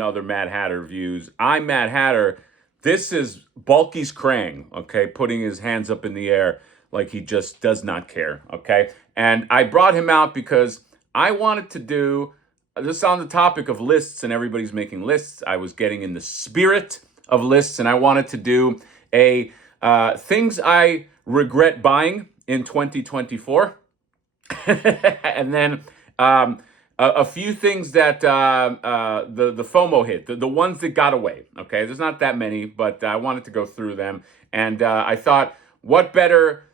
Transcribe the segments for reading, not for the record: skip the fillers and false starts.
another Mad Hatter Views. I'm Mad Hatter. This is Bulky's Krang, okay, putting his hands up in the air like he just does not care, okay? And I brought him out because I wanted to do this on the topic of lists, and everybody's making lists. I was getting in the spirit of lists, and I wanted to do a things I regret buying in 2024. And then a few things that the FOMO hit, the ones that got away. Okay, there's not that many, but I wanted to go through them, and I thought, what better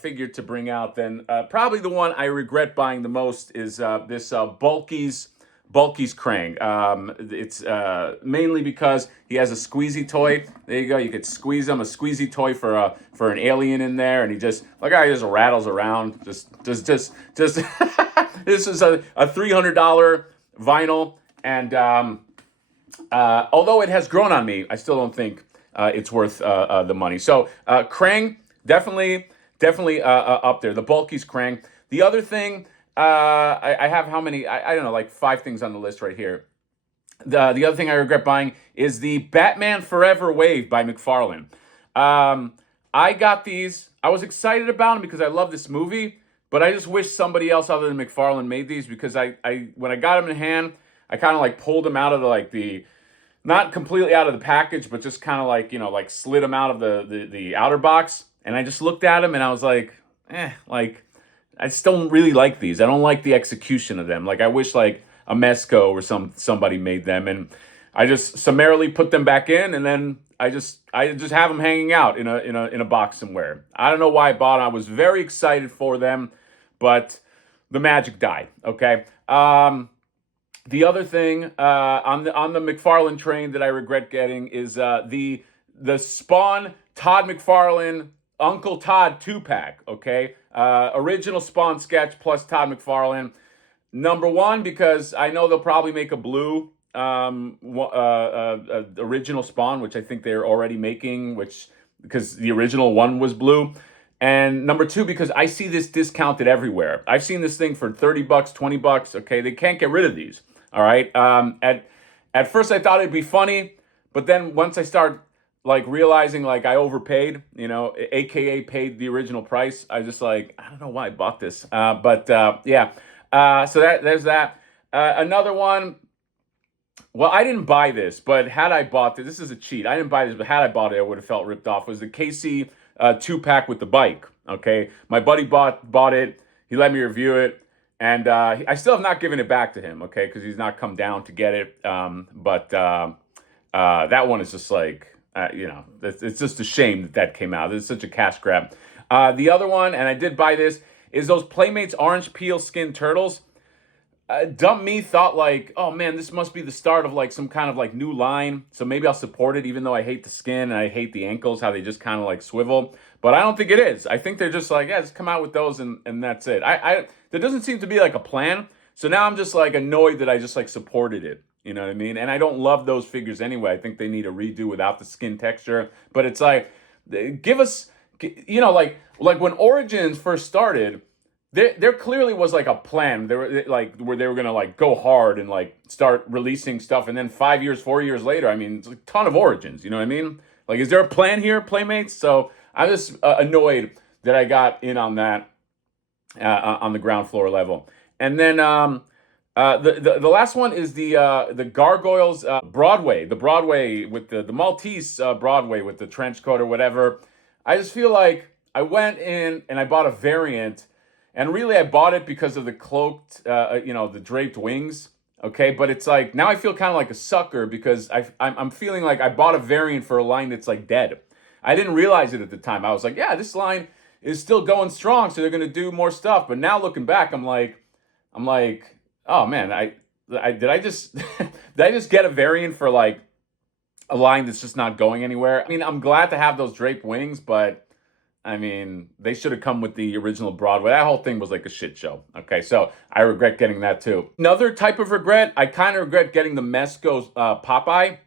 figure to bring out than probably the one I regret buying the most is this Bulky's Krang. It's mainly because he has a squeezy toy. There you go. You could squeeze him, a squeezy toy for an alien in there, and he just rattles around. Just this is a $300 vinyl, and although it has grown on me, I still don't think it's worth the money. So Krang definitely up there. The Bulky's Krang. The other thing. I have how many? I don't know, like 5 things on the list right here. The other thing I regret buying is the Batman Forever Wave by McFarlane. I got these. I was excited about them because I love this movie, but I just wish somebody else other than McFarlane made these, because I when I got them in hand, I kind of like pulled them out of the not completely out of the package, but just kind of like, like slid them out of the outer box, and I just looked at them and I was like, I still don't really like these. I don't like the execution of them. Like, I wish like a Mesco or somebody made them, and I just summarily put them back in, and then I just have them hanging out in a box somewhere. I don't know why I bought them. I was very excited for them, but the magic died. Okay. The other thing on the McFarlane train that I regret getting is the Spawn Todd McFarlane Uncle Todd 2-pack, okay? Original Spawn sketch plus Todd McFarlane. Number one, because I know they'll probably make a blue original Spawn, which I think they're already making, because the original one was blue. And number two, because I see this discounted everywhere. I've seen this thing for $30, $20, okay? They can't get rid of these, all right? At first I thought it'd be funny, but then once I start like realizing like I overpaid, AKA paid the original price, I just like, I don't know why I bought this. Yeah. So there's that. Another one, well, I didn't buy this, but had I bought this is a cheat. I didn't buy this, but had I bought it, I would have felt ripped off. It was the KC 2-pack with the bike, okay? My buddy bought it. He let me review it, and I still have not given it back to him, okay, because he's not come down to get it. But that one is just like, it's just a shame that came out. It's such a cash grab. The other one, and I did buy this, is those Playmates Orange Peel Skin Turtles. Dumb me thought like, oh man, this must be the start of like some kind of like new line, so maybe I'll support it, even though I hate the skin and I hate the ankles, how they just kind of like swivel. But I don't think it is. I think they're just like, yeah, just come out with those and that's it. There doesn't seem to be like a plan. So now I'm just like annoyed that I just like supported it. You know what I mean? And I don't love those figures anyway. I think they need a redo without the skin texture. But it's like, give us, like when Origins first started, there clearly was like a plan. There were like where they were gonna like go hard and like start releasing stuff. And then 5 years, 4 years later, I mean, it's a ton of Origins. You know what I mean? Like, is there a plan here, Playmates? So I'm just annoyed that I got in on that on the ground floor level. And then the last one is the Gargoyles Broadway, the Broadway with the Maltese Broadway with the trench coat or whatever. I just feel like I went in and I bought a variant, and really I bought it because of the cloaked, the draped wings. Okay, but it's like now I feel kind of like a sucker because I'm feeling like I bought a variant for a line that's like dead. I didn't realize it at the time. I was like, yeah, this line is still going strong, so they're gonna do more stuff. But now looking back, I'm like, oh man, did I just did I just get a variant for like a line that's just not going anywhere? I mean, I'm glad to have those draped wings, but I mean, they should have come with the original Broadway. That whole thing was like a shit show. Okay, so I regret getting that too. Another type of regret, I kind of regret getting the Mesco Popeye.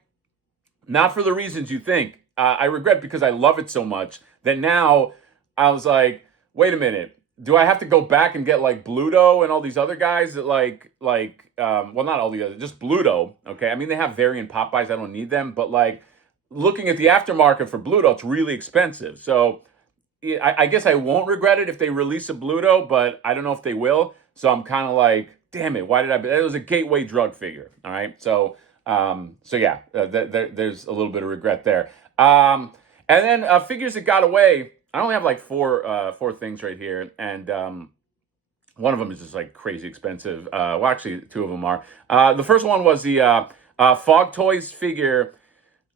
Not for the reasons you think. I regret because I love it so much that now I was like, wait a minute. do I have to go back and get like Bluto and all these other guys that well, not all the other, just Bluto. Okay, I mean they have variant Popeyes. I don't need them, but like looking at the aftermarket for Bluto, it's really expensive. So yeah, I guess I won't regret it if they release a Bluto, but I don't know if they will. So I'm kind of like, damn it, why did I? It was a gateway drug figure. All right, so yeah, there's a little bit of regret there. And then figures that got away. I only have like four things right here, and one of them is just like crazy expensive. Well, actually, two of them are. The first one was the Fog Toys figure.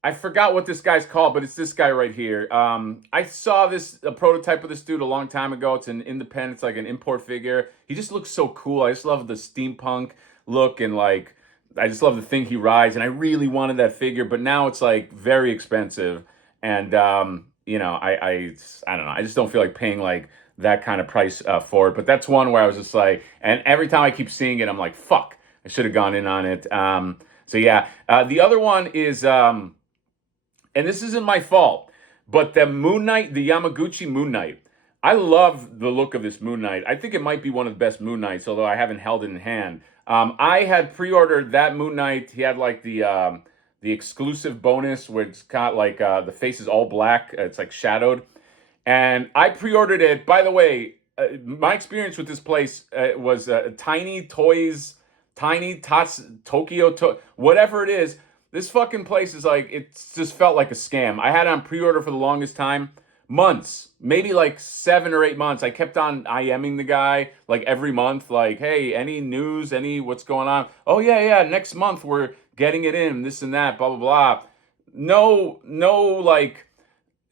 I forgot what this guy's called, but it's this guy right here. I saw a prototype of this dude a long time ago. It's an independent, it's like an import figure. He just looks so cool. I just love the steampunk look and like, I just love the thing he rides. And I really wanted that figure, but now it's like very expensive. And, I don't know. I just don't feel like paying like that kind of price for it. But that's one where I was just like, and every time I keep seeing it, I'm like, fuck, I should have gone in on it. So yeah, the other one is, and this isn't my fault, but the Moon Knight, the Yamaguchi Moon Knight, I love the look of this Moon Knight. I think it might be one of the best Moon Knights, although I haven't held it in hand. I had pre-ordered that Moon Knight. He had like the exclusive bonus where it's got like the face is all black. It's like shadowed, and I pre-ordered it. By the way, my experience with this place was Tiny Toys, Tiny Tots, whatever it is. This fucking place is like, it just felt like a scam. I had it on pre-order for the longest time. Months, maybe like 7 or 8 months. I kept on IMing the guy like every month, like, hey, any news, what's going on? Oh, yeah, next month we're getting it in, this and that, blah, blah, blah. Like,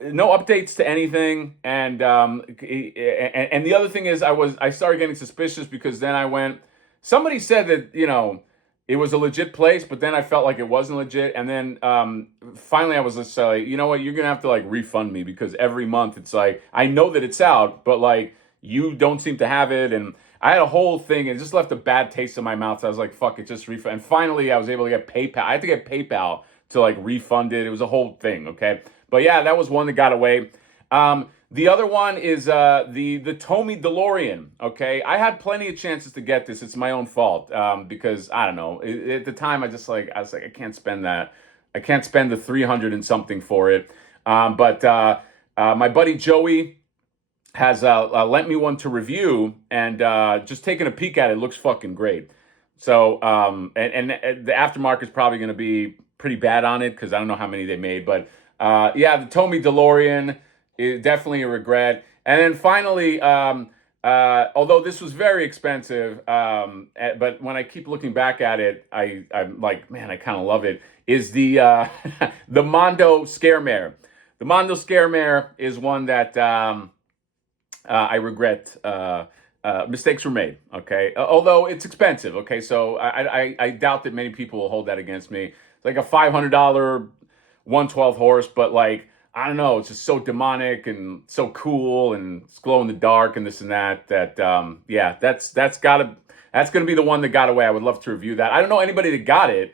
no updates to anything. And the other thing is I started getting suspicious because then somebody said that, it was a legit place, but then I felt like it wasn't legit. And then finally I was just like, you know what, you're going to have to like refund me because every month it's like, I know that it's out, but like you don't seem to have it. And I had a whole thing and it just left a bad taste in my mouth. So I was like, fuck it, just refund. And finally I was able to get PayPal. I had to get PayPal to like refund it. It was a whole thing, okay? But yeah, that was one that got away. The other one is the Tomy DeLorean. Okay, I had plenty of chances to get this. It's my own fault because I don't know. At the time, I was like, I can't spend that. I can't spend the 300 and something for it. But my buddy Joey has lent me one to review, and just taking a peek at it, looks fucking great. So and the aftermarket is probably going to be pretty bad on it because I don't know how many they made. But yeah, the Tomy DeLorean. Definitely a regret. And then finally, although this was very expensive, but when I keep looking back at it, I'm like, man, I kind of love it, is the the Mondo Scaremare. The Mondo Scaremare is one that I regret. Mistakes were made, okay? Although it's expensive, okay? So I doubt that many people will hold that against me. It's like a $500 112 horse, but like, I don't know, it's just so demonic and so cool and it's glow in the dark and this and that, yeah, that's gonna be the one that got away. I would love to review that. I don't know anybody that got it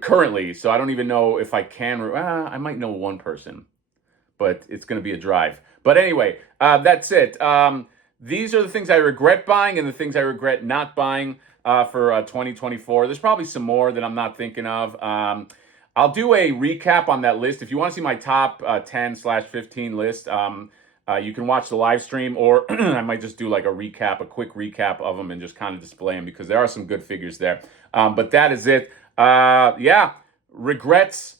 currently, so I don't even know if I can, I might know one person, but it's gonna be a drive. But anyway, that's it. These are the things I regret buying and the things I regret not buying for 2024. There's probably some more that I'm not thinking of. I'll do a recap on that list. If you want to see my top 10/15 list, you can watch the live stream, or I might just do like a quick recap of them and just kind of display them because there are some good figures there. But that is it. Yeah, regrets.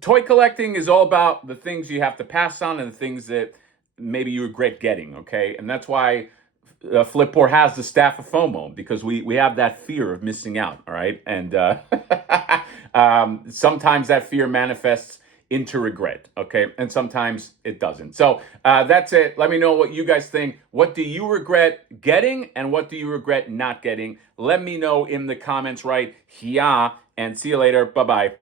Toy collecting is all about the things you have to pass on and the things that maybe you regret getting, okay? And that's why Flipboard has the staff of FOMO, because we have that fear of missing out, all right? And sometimes that fear manifests into regret, okay? And sometimes it doesn't. So that's it. Let me know what you guys think. What do you regret getting and what do you regret not getting? Let me know in the comments right here, and see you later. Bye-bye.